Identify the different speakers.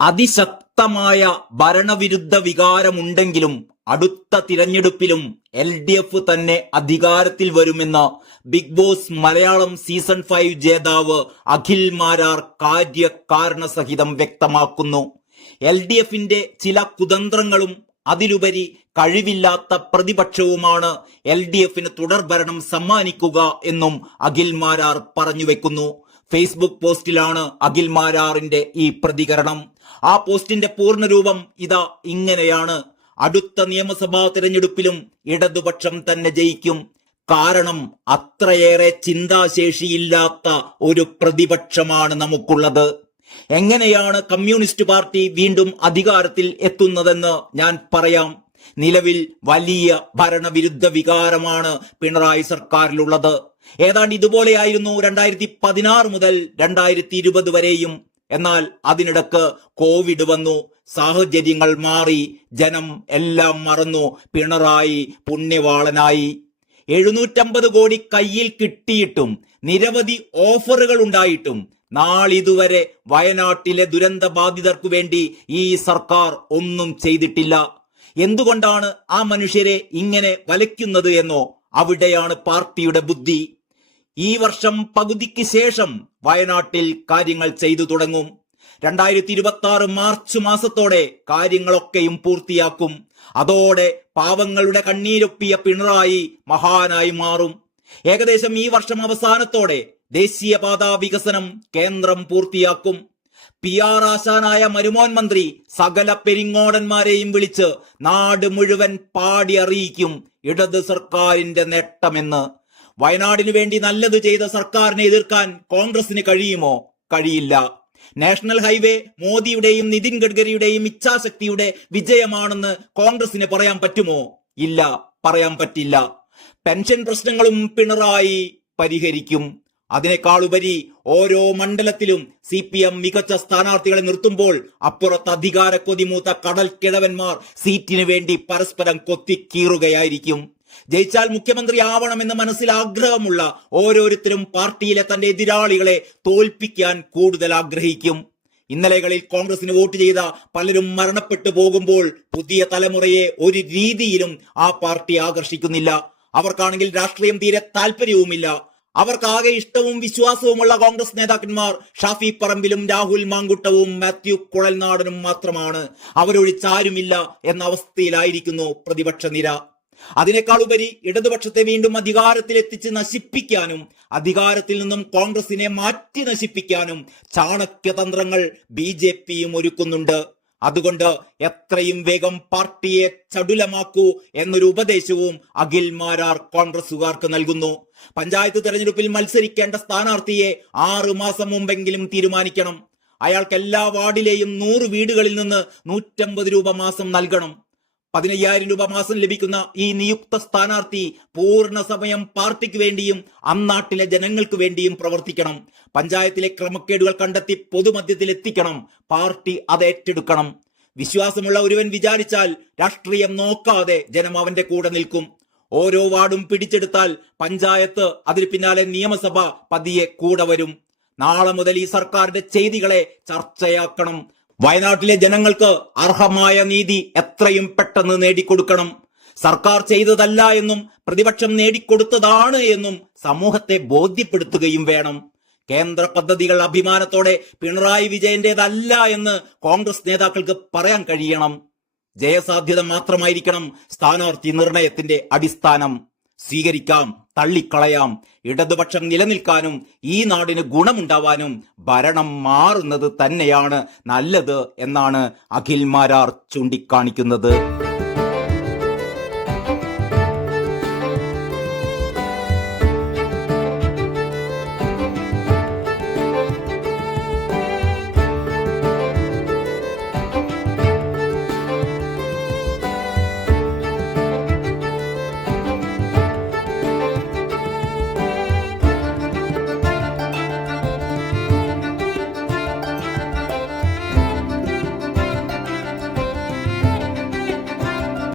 Speaker 1: അതിശക്തമായ ഭരണവിരുദ്ധ വികാരമുണ്ടെങ്കിലും അടുത്ത തിരഞ്ഞെടുപ്പിലും എൽ ഡി എഫ് തന്നെ അധികാരത്തിൽ വരുമെന്ന് Bigg Boss Malayalam season five ജേതാവ് അഖിൽ മാരാർ കാര്യകാരണസഹിതം വ്യക്തമാക്കുന്നു. എൽ ഡി എഫിന്റെ ചില കുതന്ത്രങ്ങളും അതിലുപരി കഴിവില്ലാത്ത പ്രതിപക്ഷവുമാണ് എൽ ഡി എഫിന് തുടർഭരണം സമ്മാനിക്കുക എന്നും അഖിൽ മാരാർ പറഞ്ഞു വെക്കുന്നു. ഫേസ്ബുക്ക് പോസ്റ്റിലാണ് അഖിൽ മാരാറിന്റെ ഈ പ്രതികരണം. ആ പോസ്റ്റിന്റെ പൂർണരൂപം ഇതാ ഇങ്ങനെയാണ്. അടുത്ത നിയമസഭാ തിരഞ്ഞെടുപ്പിലും ഇടതുപക്ഷം തന്നെ ജയിക്കും. കാരണം അത്രയേറെ ചിന്താശേഷിയില്ലാത്ത ഒരു പ്രതിപക്ഷമാണ് നമുക്കുള്ളത്. എങ്ങനെയാണ് കമ്മ്യൂണിസ്റ്റ് പാർട്ടി വീണ്ടും അധികാരത്തിൽ എത്തുന്നതെന്ന് ഞാൻ പറയാം. നിലവിൽ വലിയ ഭരണവിരുദ്ധ വികാരമാണ് പിണറായി സർക്കാരിലുള്ളത്. ഏതാണ്ട് ഇതുപോലെയായിരുന്നു രണ്ടായിരത്തി പതിനാറ് മുതൽ രണ്ടായിരത്തി ഇരുപത് വരെയും. എന്നാൽ അതിനിടക്ക് കോവിഡ് വന്നു സാഹചര്യങ്ങൾ മാറി ജനം എല്ലാം മറന്നു പിണറായി പുണ്യവാളനായി. എഴുന്നൂറ്റമ്പത് കോടി കയ്യിൽ കിട്ടിയിട്ടും നിരവധി ഓഫറുകൾ ഉണ്ടായിട്ടും നാളിതുവരെ വയനാട്ടിലെ ദുരന്ത ബാധിതർക്കു വേണ്ടി ഈ സർക്കാർ ഒന്നും ചെയ്തിട്ടില്ല. എന്തുകൊണ്ടാണ് ആ മനുഷ്യരെ ഇങ്ങനെ വലയ്ക്കുന്നത് എന്നോ? അവിടെയാണ് പാർട്ടിയുടെ ബുദ്ധി. ഈ വർഷം പകുതിക്ക് ശേഷം വയനാട്ടിൽ കാര്യങ്ങൾ ചെയ്തു തുടങ്ങും. രണ്ടായിരത്തി ഇരുപത്തി ആറ് മാർച്ച് മാസത്തോടെ കാര്യങ്ങളൊക്കെയും പൂർത്തിയാക്കും. അതോടെ പാവങ്ങളുടെ കണ്ണീരൊപ്പിയ പിണറായി മഹാനായി മാറും. ഏകദേശം ഈ വർഷം അവസാനത്തോടെ ദേശീയപാത വികസനം കേന്ദ്രം പൂർത്തിയാക്കും. പി ആർ ആശാനായ മരുമോൻ മന്ത്രി സകല പെരിങ്ങോടന്മാരെയും വിളിച്ച് നാട് മുഴുവൻ പാടി അറിയിക്കും ഇടത് സർക്കാരിന്റെ നേട്ടമെന്ന്. വയനാടിനു വേണ്ടി നല്ലത് ചെയ്ത സർക്കാരിനെ എതിർക്കാൻ കോൺഗ്രസിന് കഴിയുമോ? കഴിയില്ല. നാഷണൽ ഹൈവേ മോദിയുടെയും നിതിൻ ഗഡ്കരിയുടെയും ഇച്ഛാശക്തിയുടെ വിജയമാണെന്ന് കോൺഗ്രസിന് പറയാൻ പറ്റുമോ? ഇല്ല. പറയാൻ പറ്റില്ല. പെൻഷൻ പ്രശ്നങ്ങളും പിണറായി പരിഹരിക്കും. അതിനേക്കാളുപരി ഓരോ മണ്ഡലത്തിലും സി പി എം മികച്ച സ്ഥാനാർത്ഥികളെ നിർത്തുമ്പോൾ അപ്പുറത്ത് അധികാര കൊതിമൂത്ത കടൽ കിഴവന്മാർ സീറ്റിനു വേണ്ടി പരസ്പരം കൊത്തിക്കീറുകയായിരിക്കും. ജയിച്ചാൽ മുഖ്യമന്ത്രി ആവണമെന്ന് മനസ്സിൽ ആഗ്രഹമുള്ള ഓരോരുത്തരും പാർട്ടിയിലെ തന്റെ എതിരാളികളെ തോൽപ്പിക്കാൻ കൂടുതൽ ആഗ്രഹിക്കും. ഇന്നലെകളിൽ കോൺഗ്രസിന് വോട്ട് ചെയ്ത പലരും മരണപ്പെട്ടു പോകുമ്പോൾ പുതിയ തലമുറയെ ഒരു രീതിയിലും ആ പാർട്ടി ആകർഷിക്കുന്നില്ല. അവർക്കാണെങ്കിൽ രാഷ്ട്രീയം തീരെ താല്പര്യവുമില്ല അവർക്കാകെ ഇഷ്ടവും വിശ്വാസവുമുള്ള കോൺഗ്രസ് നേതാക്കന്മാർ ഷാഫി പറമ്പിലും രാഹുൽ മാങ്കുട്ടവും മാത്യു കുഴൽനാടനും മാത്രമാണ്. അവരൊഴിച്ചാരുമില്ല എന്ന അവസ്ഥയിലായിരിക്കുന്നു പ്രതിപക്ഷ നിര. അതിനേക്കാൾ ഉപരി ഇടതുപക്ഷത്തെ വീണ്ടും അധികാരത്തിലെത്തിച്ച് നശിപ്പിക്കാനും അധികാരത്തിൽ നിന്നും കോൺഗ്രസിനെ മാറ്റി നശിപ്പിക്കാനും ചാണക്യതന്ത്രങ്ങൾ ബി ജെ പിയും ഒരുക്കുന്നുണ്ട്. അതുകൊണ്ട് എത്രയും വേഗം പാർട്ടിയെ ചടുലമാക്കൂ എന്നൊരു ഉപദേശവും അഖിൽ മാരാർ കോൺഗ്രസുകാർക്ക് നൽകുന്നു. പഞ്ചായത്ത് തെരഞ്ഞെടുപ്പിൽ മത്സരിക്കേണ്ട സ്ഥാനാർത്ഥിയെ ആറു മാസം മുമ്പെങ്കിലും തീരുമാനിക്കണം. അയാൾക്ക് എല്ലാ വാർഡിലെയും നൂറ് വീടുകളിൽ നിന്ന് നൂറ്റമ്പത് രൂപ മാസം നൽകണം. പതിനയ്യായിരം രൂപ മാസം ലഭിക്കുന്ന ഈ നിയുക്ത സ്ഥാനാർത്ഥി പൂർണ സമയം പാർട്ടിക്ക് വേണ്ടിയും അന്നാട്ടിലെ ജനങ്ങൾക്ക് വേണ്ടിയും പ്രവർത്തിക്കണം. പഞ്ചായത്തിലെ ക്രമക്കേടുകൾ കണ്ടെത്തി പൊതുമധ്യത്തിൽ എത്തിക്കണം. പാർട്ടി അത് ഏറ്റെടുക്കണം. വിശ്വാസമുള്ള ഒരുവൻ വിചാരിച്ചാൽ രാഷ്ട്രീയം നോക്കാതെ ജനം അവന്റെ കൂടെ നിൽക്കും. ഓരോ വാർഡും പിടിച്ചെടുത്താൽ പഞ്ചായത്ത് അതിന് പിന്നാലെ നിയമസഭ പതിയെ കൂടെ വരും. നാളെ മുതൽ ഈ സർക്കാരിന്റെ ചെയ്തികളെ ചർച്ചയാക്കണം. വയനാട്ടിലെ ജനങ്ങൾക്ക് അർഹമായ നീതി എത്രയും പെട്ടെന്ന് നേടിക്കൊടുക്കണം. സർക്കാർ ചെയ്തതല്ല എന്നും പ്രതിപക്ഷം നേടിക്കൊടുത്തതാണ് എന്നും സമൂഹത്തെ ബോധ്യപ്പെടുത്തുകയും വേണം. കേന്ദ്ര പദ്ധതികൾ അഭിമാനത്തോടെ പിണറായി വിജയന്റേതല്ല എന്ന് കോൺഗ്രസ് നേതാക്കൾക്ക് പറയാൻ കഴിയണം. ജയസാധ്യത മാത്രമായിരിക്കണം സ്ഥാനാർത്ഥി നിർണയത്തിന്റെ അടിസ്ഥാനം. സ്വീകരിക്കാം. തള്ളിക്കളയാം. ഇടതുപക്ഷം നിലനിൽക്കാനും ഈ നാടിന് ഗുണമുണ്ടാവാനും ഭരണം മാറുന്നത് തന്നെയാണ് നല്ലത് എന്നാണ് അഖിൽ മാരാർ ചൂണ്ടിക്കാണിക്കുന്നത്.